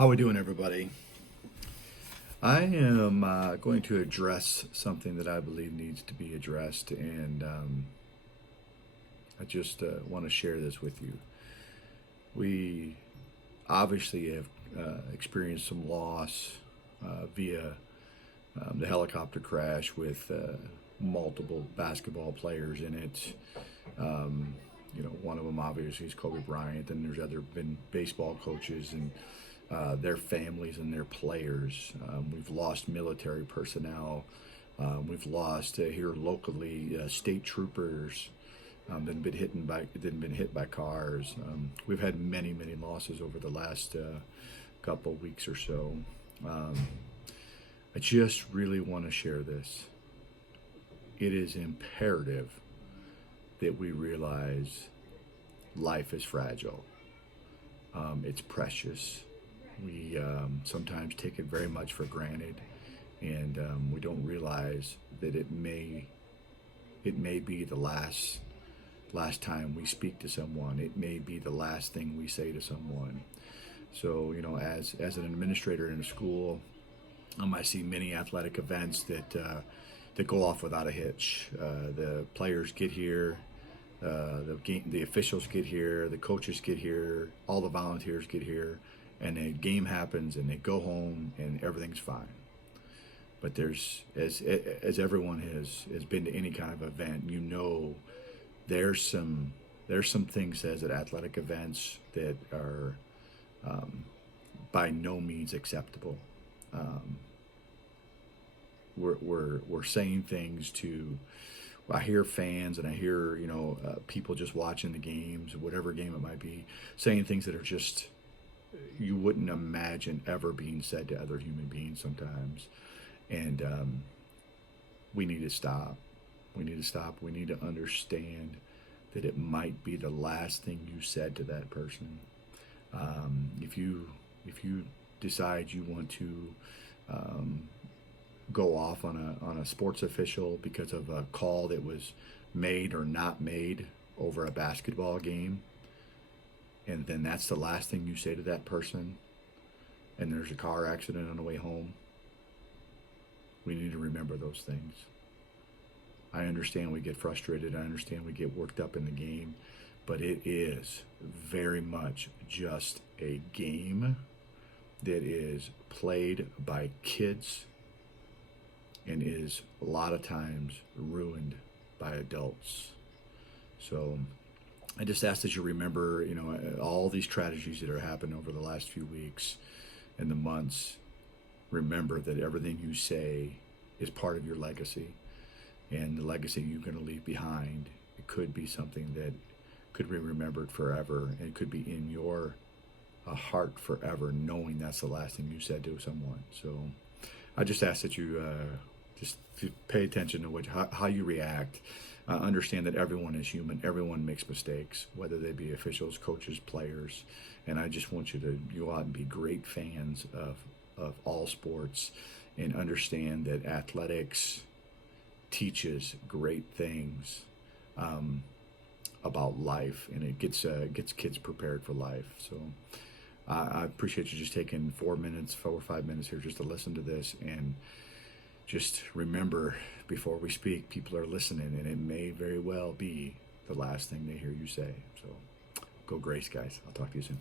How we doing, everybody? I am going to address something that I believe needs to be addressed, and I just want to share this with you. We obviously have experienced some loss via the helicopter crash with multiple basketball players in it. One of them obviously is Kobe Bryant, and there's other been baseball coaches and their families and their players. We've lost military personnel. We've lost here locally state troopers that have been hit by cars. We've had many losses over the last couple weeks or so. I just really want to share this. It is imperative that we realize life is fragile. It's precious. We sometimes take it very much for granted, and we don't realize that it may be the last time we speak to someone. It may be the last thing we say to someone. So, as an administrator in a school, I see many athletic events that go off without a hitch. The players get here, the officials get here, the coaches get here, all the volunteers get here, and a game happens, and they go home, and everything's fine. But there's, as everyone has been to any kind of event, there's some things as at athletic events that are by no means acceptable. We're saying things to. I hear fans and I hear people just watching the games, whatever game it might be, saying things that are just you wouldn't imagine ever being said to other human beings sometimes, and we need to stop. We need to stop. We need to understand that it might be the last thing you said to that person. If you decide you want to go off on a sports official because of a call that was made or not made over a basketball game, and then that's the last thing you say to that person, and there's a car accident on the way home, we need to remember those things. I understand we get frustrated. I understand we get worked up in the game, but it is very much just a game that is played by kids and is a lot of times ruined by adults. So I just ask that you remember, all these tragedies that are happening over the last few weeks and the months. Remember that everything you say is part of your legacy, and the legacy you're going to leave behind. It could be something that could be remembered forever, and it could be in your heart forever, knowing that's the last thing you said to someone. So I just ask that you just pay attention to how you react. Understand that everyone is human. Everyone makes mistakes, whether they be officials, coaches, players. And I just want you to go out and be great fans of all sports, and understand that athletics teaches great things about life, and it gets kids prepared for life. So I appreciate you just taking 4 or 5 minutes here just to listen to this, and just remember, before we speak, people are listening, and it may very well be the last thing they hear you say. So go Grace, guys. I'll talk to you soon.